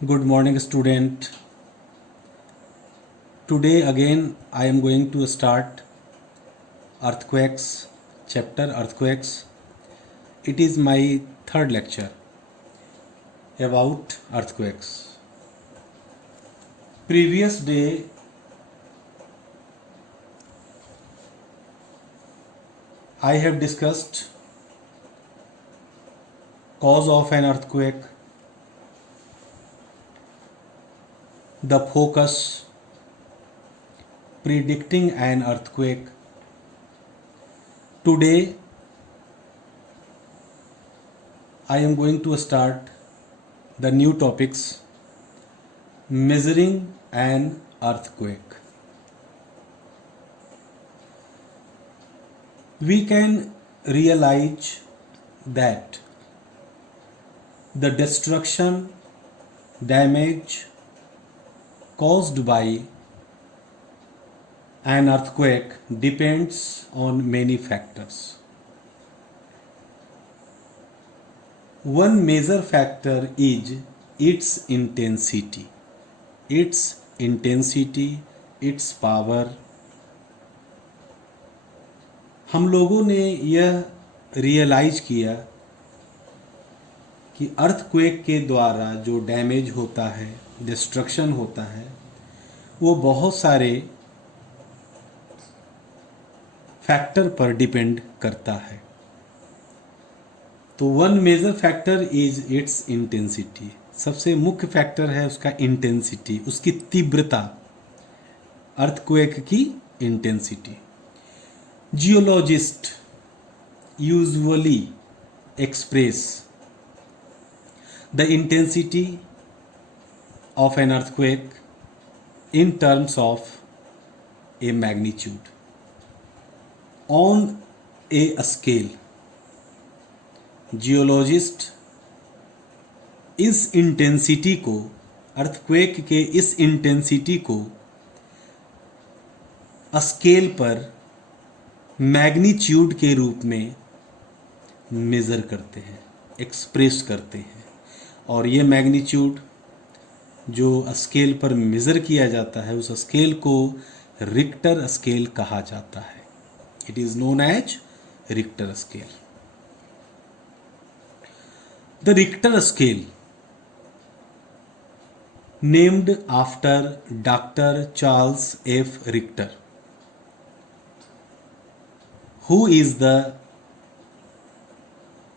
Good morning, student. Today again I am going to start earthquakes chapter earthquakes. It is my third lecture about earthquakes. Previous day I have discussed cause of an earthquake, the focus, predicting an earthquake. Today I am going to start the new topics, measuring an earthquake. We can realize that the destruction, damage caused by an earthquake depends on many factors. One major factor is its intensity. Its intensity, its power. हम लोगों ने यह realise किया कि earthquake के द्वारा जो damage होता है, डिस्ट्रक्शन होता है, वो बहुत सारे फैक्टर पर डिपेंड करता है. तो one major factor is its intensity. सबसे मुख्य फैक्टर है उसका इंटेंसिटी, उसकी तीव्रता, अर्थक्वेक की intensity. Geologist usually express the intensity of an earthquake in terms of a magnitude on a scale. Geologist इस इंटेंसिटी को, अर्थक्वेक के इस इंटेंसिटी को स्केल पर मैग्नीट्यूड के रूप में मेज़र करते हैं, एक्सप्रेस करते हैं. और ये मैग्नीट्यूड जो स्केल पर मेज़र किया जाता है, उस स्केल को रिक्टर स्केल कहा जाता है. It is known as Richter scale. The Richter scale, named after doctor Charles F Richter, who is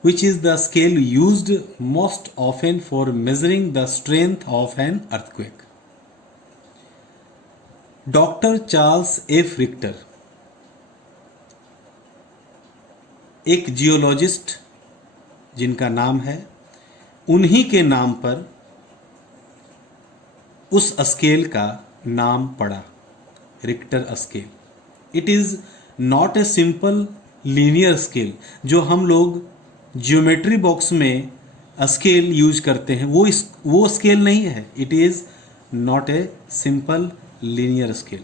which is the scale used most often for measuring the strength of an earthquake. Doctor Charles F Richter एक geologist जिनका नाम है, उन्हीं के नाम पर उस scale का नाम पड़ा, Richter scale. It is not a simple linear scale. जो हम लोग ज्योमेट्री बॉक्स में स्केल यूज करते हैं, वो स्केल नहीं है. It is not a simple linear scale.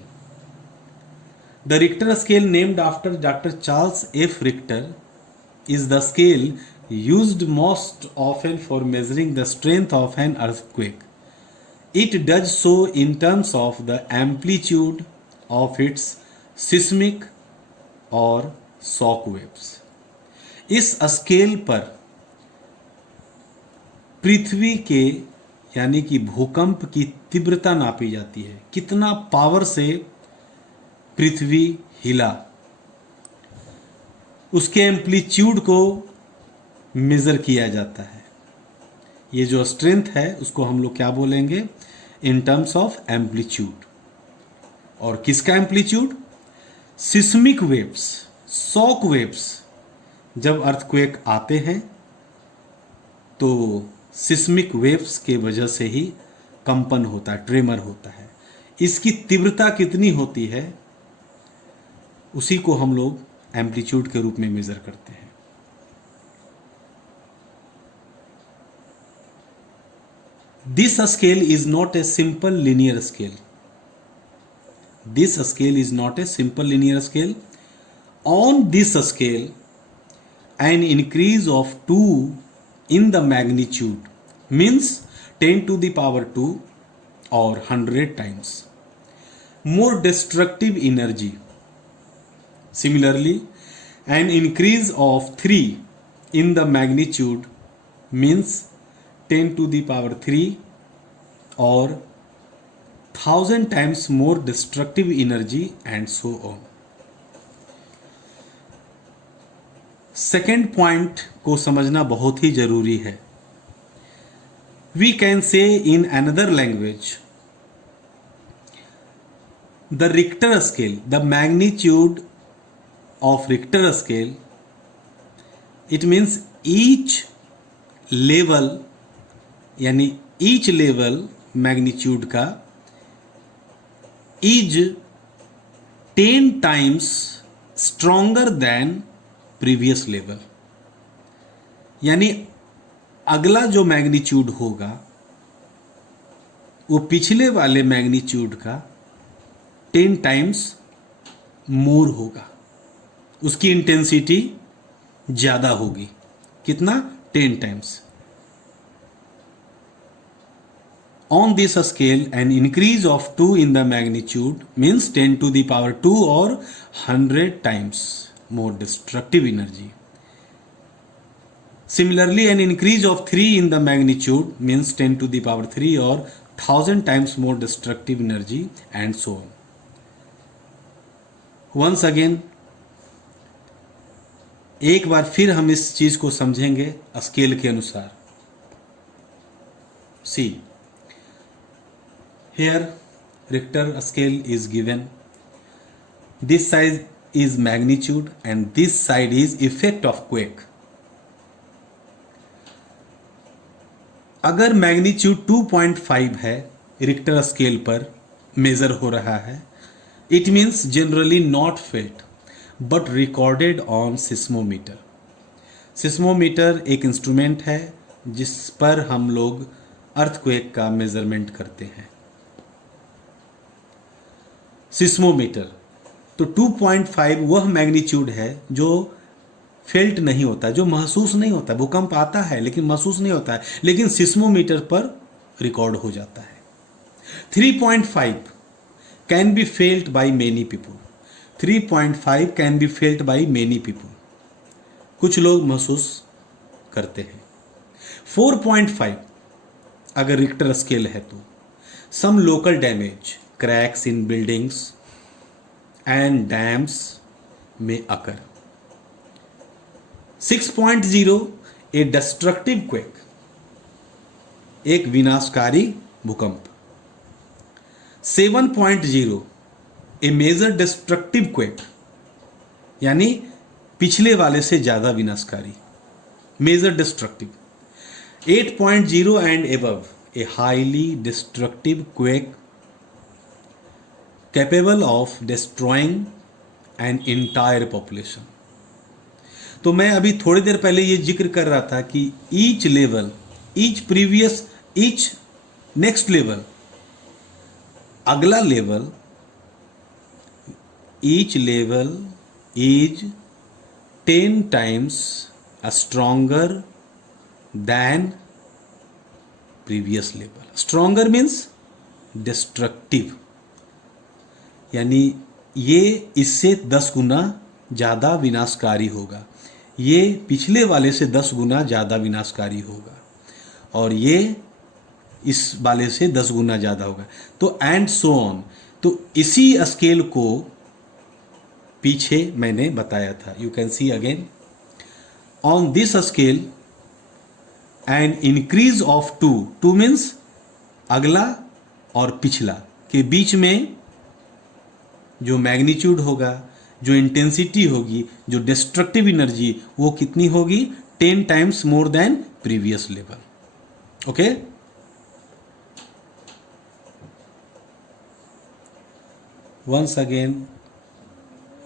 The Richter scale named after doctor Charles F Richter is the scale used most often for measuring the strength of an earthquake. It does so in terms of the amplitude of its seismic or shock waves. इस scale पर पृथ्वी के यानी कि भूकंप की तीव्रता नापी जाती है, कितना पावर से पृथ्वी हिला, उसके एम्पलीट्यूड को मेजर किया जाता है. ये जो स्ट्रेंथ है उसको हम लोग क्या बोलेंगे, इन टर्म्स ऑफ एम्पलीट्यूड. और किसका amplitude, seismic waves, shock waves. जब अर्थक्वेक आते हैं तो सिस्मिक वेव्स के वजह से ही कंपन होता है, ट्रेमर होता है. इसकी तीव्रता कितनी होती है उसी को हम लोग एम्पलीट्यूड के रूप में मेजर करते हैं. This scale is not a simple linear scale. This scale is not a simple linear scale. On this scale, an increase of 2 in the magnitude means 10⁻², or 100 times more destructive energy. Similarly, an increase of 3 in the magnitude means 10⁻³ or 1000 times more destructive energy, and so on. Second point को समझना बहुत ही जरूरी है. We can say in another language, the Richter scale, the magnitude of Richter scale, it means each level, यानी each level magnitude का is 10 times stronger than previous level. यानी अगला जो मैग्नीट्यूड होगा वो पिछले वाले मैग्नीट्यूड का 10 टाइम्स मोर होगा, उसकी इंटेंसिटी ज्यादा होगी. कितना? 10 times. On this scale, an increase of 2 in the magnitude means 10⁻² or 100 times more destructive energy. Similarly, an increase of 3 in the magnitude means 10⁻³ or 1000 times more destructive energy, and so on. Once again, एक बार फिर हम इस चीज को समझेंगे scale के अनुसार. See, here Richter scale is given. This side is magnitude and this side is effect of quake. अगर मैग्नीट्यूड 2.5 है, रिक्टर स्केल पर मेजर हो रहा है, it means generally not felt but recorded on seismometer. Seismometer एक instrument है जिस पर हम लोग अर्थक्वेक का मेजरमेंट करते हैं. सिस्मोमीटर. तो 2.5 वह मैग्नीट्यूड है जो फेल्ट नहीं होता, जो महसूस नहीं होता. भूकंप आता है लेकिन महसूस नहीं होता है, लेकिन सिस्मोमीटर पर रिकॉर्ड हो जाता है. 3.5 can be felt by many people. 3.5 can be felt by many people. कुछ लोग महसूस करते हैं. 4.5 अगर रिक्टर स्केल है तो some local damage, cracks in buildings and dams may occur. 6.0 a destructive quake, एक विनाशकारी भूकंप. 7.0 a major destructive quake, यानी पिछले वाले से ज्यादा विनाशकारी, major destructive. 8.0 and above a highly destructive quake capable of destroying an entire population. तो मैं अभी थोड़ी देर पहले ये जिक्र कर रहा था कि each level, each previous, each next level, अगला level, each level is 10 times stronger than previous level. Stronger means destructive, यानी ये इससे 10 गुना ज़्यादा विनाशकारी होगा, ये पिछले वाले से 10 गुना ज़्यादा विनाशकारी होगा, और ये इस वाले से 10 गुना ज़्यादा होगा. तो एंड सो ऑन. तो इसी स्केल को पीछे मैंने बताया था. You can see again on this scale an increase of 2 means अगला और पिछला के बीच में जो मैग्नीट्यूड होगा, जो इंटेंसिटी होगी, जो डिस्ट्रक्टिव एनर्जी, वो कितनी होगी? 10 times more than previous level. Okay. Once again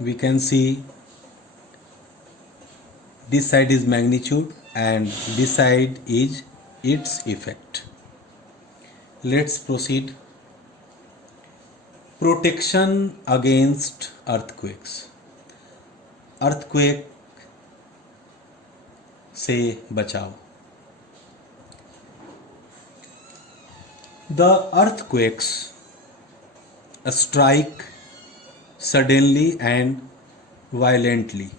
we can see this side is magnitude and this side is its effect. Let's proceed. Protection against earthquakes. Earthquake से बचाव. The earthquakes strike suddenly and violently.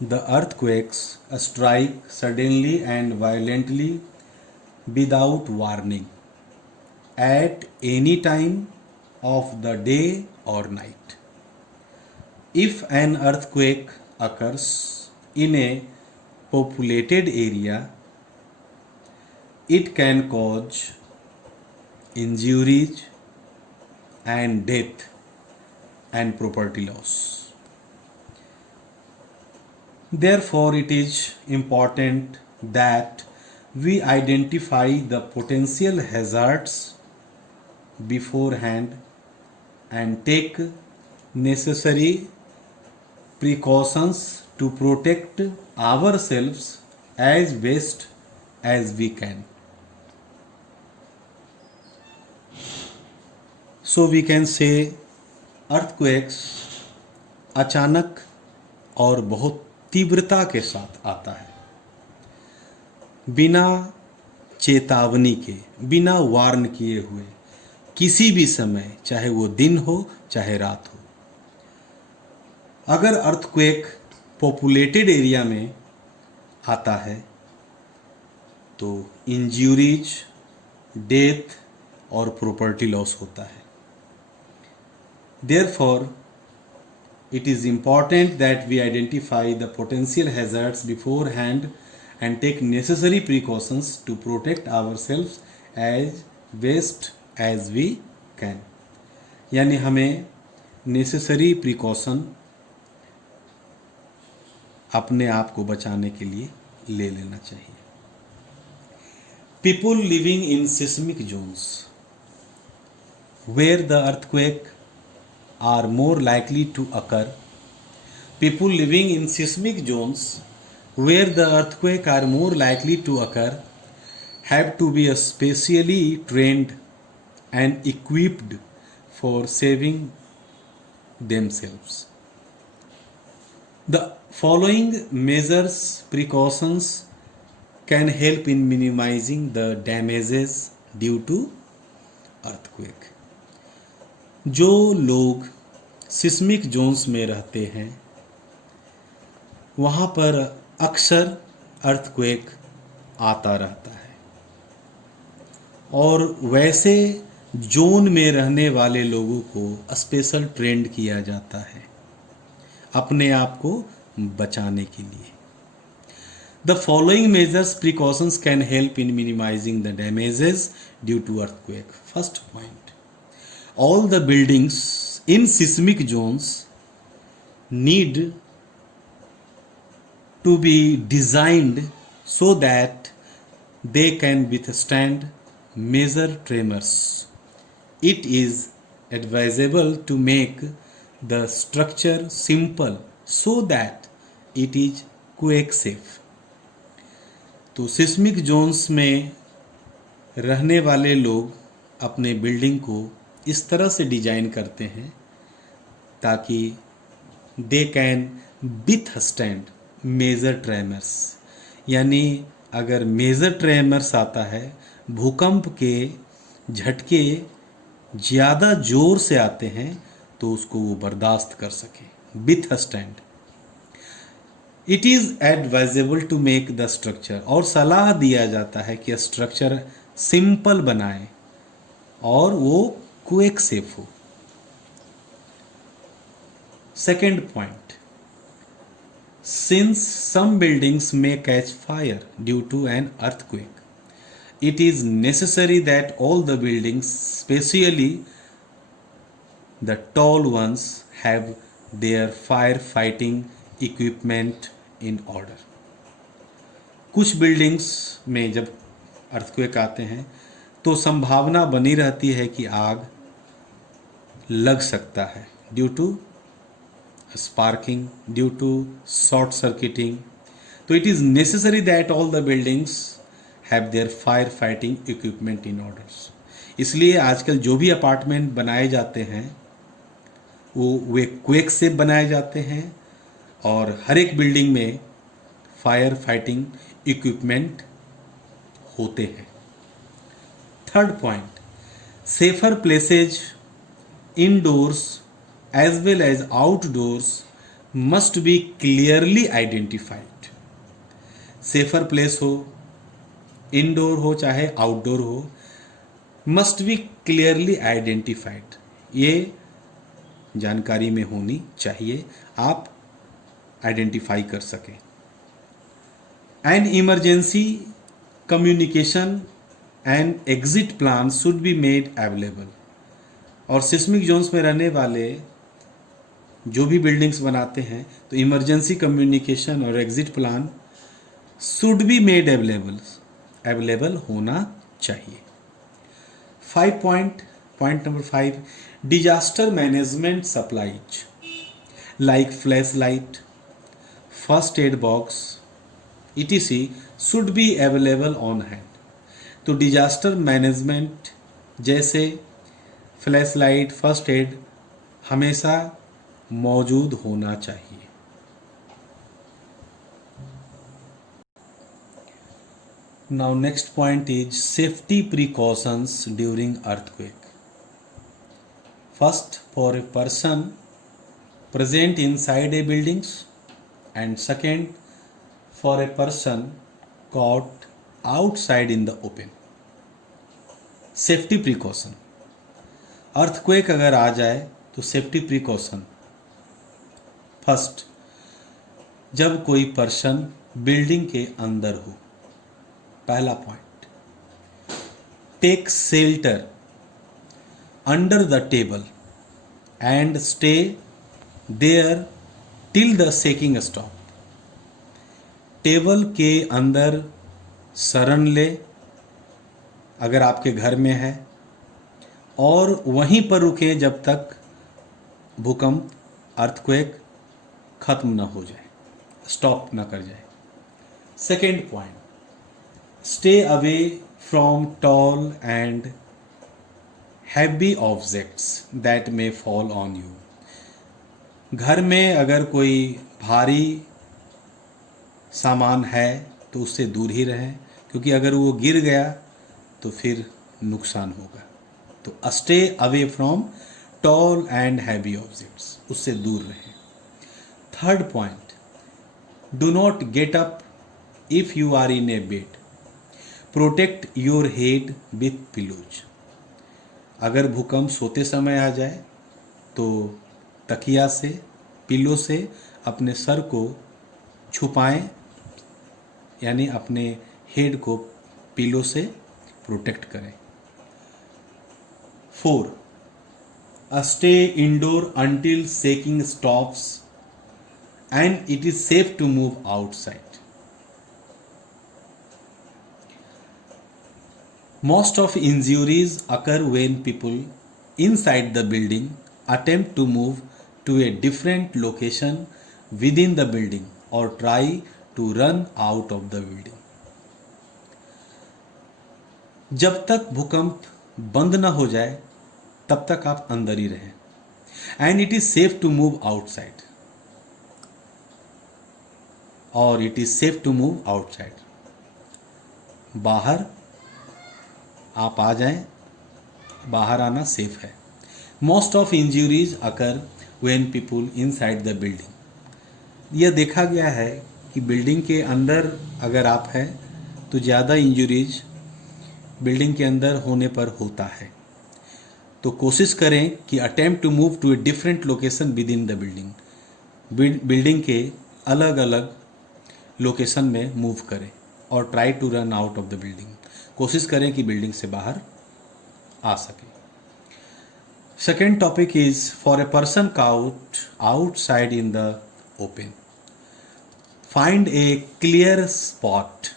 The earthquakes strike suddenly and violently without warning at any time of the day or night. If an earthquake occurs in a populated area, it can cause injuries and death and property loss. Therefore, it is important that we identify the potential hazards beforehand and take necessary precautions to protect ourselves as best as we can. So we can say earthquakes अचानक और बहुत तीव्रता के साथ आता है, बिना चेतावनी के, बिना वार्न किए हुए, किसी भी समय, चाहे वो दिन हो चाहे रात हो। अगर अर्थक्वेक पॉपुलेटेड एरिया में आता है तो इंजरीज, डेथ और प्रॉपर्टी लॉस होता है। Therefore, it is important that we identify the potential hazards beforehand and take necessary precautions to protect ourselves as best as we can. यानी हमें necessary precaution अपने आप को बचाने के लिए ले लेना चाहिए। People living in seismic zones where the earthquake are more likely to occur. People living in seismic zones where the earthquake are more likely to occur have to be specially trained and equipped for saving themselves. The following measures, precautions can help in minimizing the damages due to earthquake. जो लोग seismic Jones में रहते हैं वहाँ पर अक्सर earthquake आता रहता है और वैसे जोन में रहने वाले लोगों को स्पेशल ट्रेंड किया जाता है अपने आप को बचाने के लिए। The following measures, precautions can help in minimising the damages due to earthquake. First point, all the buildings in seismic zones need to be designed so that they can withstand major tremors. It is advisable to make the structure simple so that it is quake safe. तो seismic Jones में रहने वाले लोग अपने building को इस तरह से डिजाइन करते हैं ताकि they can withstand major tremors. यानी अगर मेजर ट्रेमर्स आता है, भूकंप के झटके ज़्यादा जोर से आते हैं तो उसको वो बर्दाश्त कर सके, withstand. It is advisable to make the structure, और सलाह दिया जाता है कि स्ट्रक्चर सिंपल बनाएं और वो क्वेक सेफ हो। Second point, since some buildings में catch fire due to an earthquake, it is necessary that all the buildings, especially the tall ones, have their firefighting equipment in order. कुछ buildings में जब earthquake आते हैं तो संभावना बनी रहती है कि आग लग सकता है due to sparking, due to short circuiting. तो it is necessary that all the buildings have their fire fighting equipment in orders. इसलिए आजकल जो भी अपार्टमेंट बनाए जाते हैं वे क्वेक से बनाए जाते हैं और हर एक बिल्डिंग में फायर फाइटिंग इक्विपमेंट होते हैं। Third point, safer places indoors as well as outdoors must be clearly identified. Safer place हो, इंडोर हो चाहे आउटडोर हो, मस्ट बी क्लियरली आइडेंटिफाइड, ये जानकारी में होनी चाहिए, आप आइडेंटिफाई कर सकें. And emergency communication and exit plan should be made available. और सिस्मिक जोन्स में रहने वाले जो भी बिल्डिंग्स बनाते हैं तो इमरजेंसी कम्युनिकेशन और exit plan should be made available होना चाहिए. Point number 5, disaster management supplies like flash light, first aid box etc should be available on hand. तो डिजास्टर मैनेजमेंट जैसे फ्लैश लाइट, फर्स्ट एड हमेशा मौजूद होना चाहिए. Now next point is safety precautions during earthquake. First, for a person present inside a buildings, and second for a person caught outside in the open. Safety precaution, earthquake अगर आ जाए तो safety precaution. First, जब कोई person building के अंदर हो, पहला point, take shelter under the table and stay there till the shaking stop. Table के अंदर शरण ले अगर आपके घर में है, और वहीं पर रुकें जब तक भूकंप अर्थक्वेक खत्म न हो जाए, स्टॉप न कर जाए. Second point, stay away from tall and heavy objects that may fall on you. घर में अगर कोई भारी सामान है तो उससे दूर ही रहें, क्योंकि अगर वो गिर गया तो फिर नुकसान होगा. तो stay away from tall and heavy objects, उससे दूर रहें. Third point, do not get up if you are in a bed, protect your head with pillows. अगर भूकंप सोते समय आ जाए तो तकिया से, पिलो से अपने सर को छुपाएं, यानी अपने हेड को पिलो से प्रोटेक्ट करें. 4, stay indoor until shaking stops and it is safe to move outside. Most of injuries occur when people inside the building attempt to move to a different location within the building or try to run out of the building. जब तक भूकंप बंद ना हो जाए तब तक आप अंदर ही रहें. And it is safe to move outside, और it is safe to move outside. बाहर आप आ जाएं, बाहर आना सेफ है. Most of injuries occur when people inside the building. यह देखा गया है कि बिल्डिंग के अंदर अगर आप हैं तो ज़्यादा इंजरीज बिल्डिंग के अंदर होने पर होता है. तो कोशिश करें कि attempt to move to a different location within the building, building के अलग अलग लोकेशन में मूव करें, और try to run out of the building, कोशिश करें कि बिल्डिंग से बाहर आ सके. Second topic is for a person caught outside in the open, find a clear spot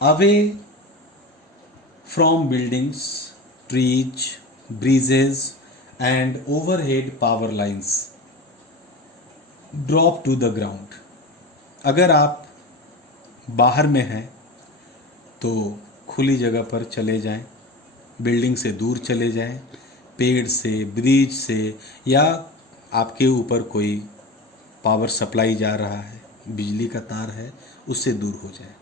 away from buildings, trees, breezes and overhead power lines. Drop to the ground. अगर आप बाहर में हैं तो खुली जगह पर चले जाएं, बिल्डिंग से दूर चले जाएं, पेड़ से, ब्रिज से, या आपके ऊपर कोई पावर सप्लाई जा रहा है, बिजली का तार है, उससे दूर हो जाए.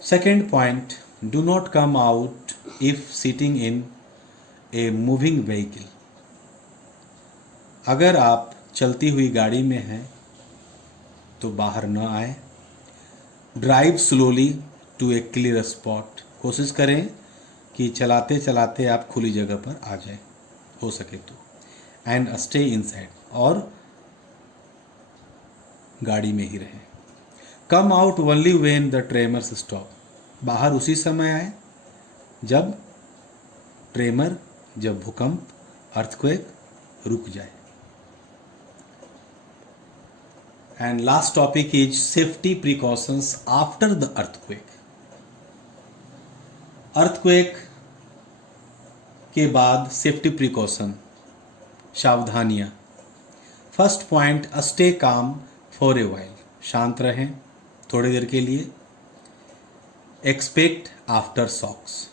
Second point, do not come out if sitting in a moving vehicle. अगर आप चलती हुई गाड़ी में हैं तो बाहर न आए। Drive slowly to a clear spot. कोशिश करें कि चलाते चलाते आप खुली जगह पर आ जाएं, हो सके तो। एंड स्टे इनसाइड, और गाड़ी में ही रहें। Come out only when the tremors stop. बाहर उसी समय आए जब ट्रेमर, जब भूकंप, अर्थक्वेक रुक जाए। And last topic is safety precautions after the earthquake. Earthquake के बाद सेफ्टी प्रिकॉशन, सावधानियां। First point, stay calm for a while. शांत रहें थोड़ी देर के लिए। Expect aftershocks.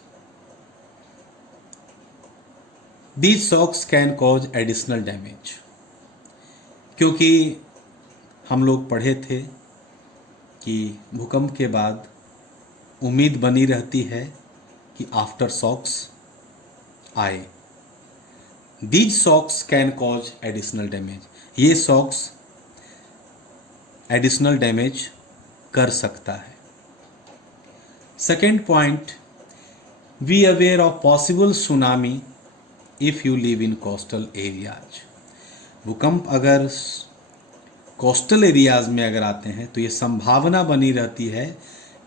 These shocks can cause additional damage. क्योंकि हम लोग पढ़े थे कि भूकंप के बाद उम्मीद बनी रहती है कि आफ्टर शॉक्स आए। These shocks can cause additional damage. ये शॉक्स एडिशनल डैमेज कर सकता है। Second point, be aware of possible tsunami if you live in coastal areas. भूकंप अगर कोस्टल एरियाज में अगर आते हैं तो ये संभावना बनी रहती है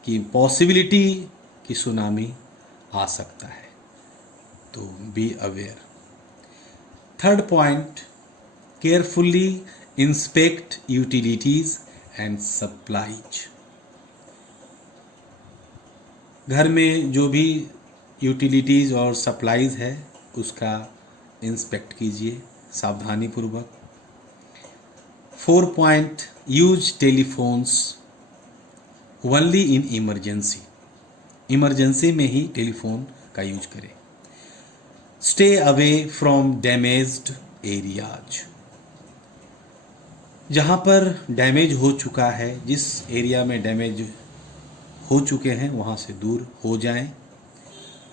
कि पॉसिबिलिटी कि सुनामी आ सकता है, तो be aware. Third point, carefully inspect utilities and supplies. घर में जो भी यूटिलिटीज और सप्लाईज है उसका इंस्पेक्ट कीजिए सावधानी पूर्वक। 4 point, use telephones only in emergency. Emergency में ही टेलीफोन का यूज करें। Stay away from damaged areas. जहाँ पर डैमेज हो चुका है, जिस एरिया में डैमेज हो चुके हैं वहाँ से दूर हो जाएं।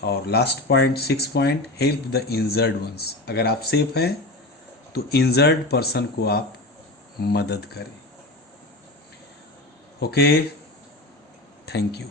और last point, 6 point, help the injured ones. अगर आप सेफ हैं तो इंजर्ड पर्सन को आप मदद करें। Okay, thank you.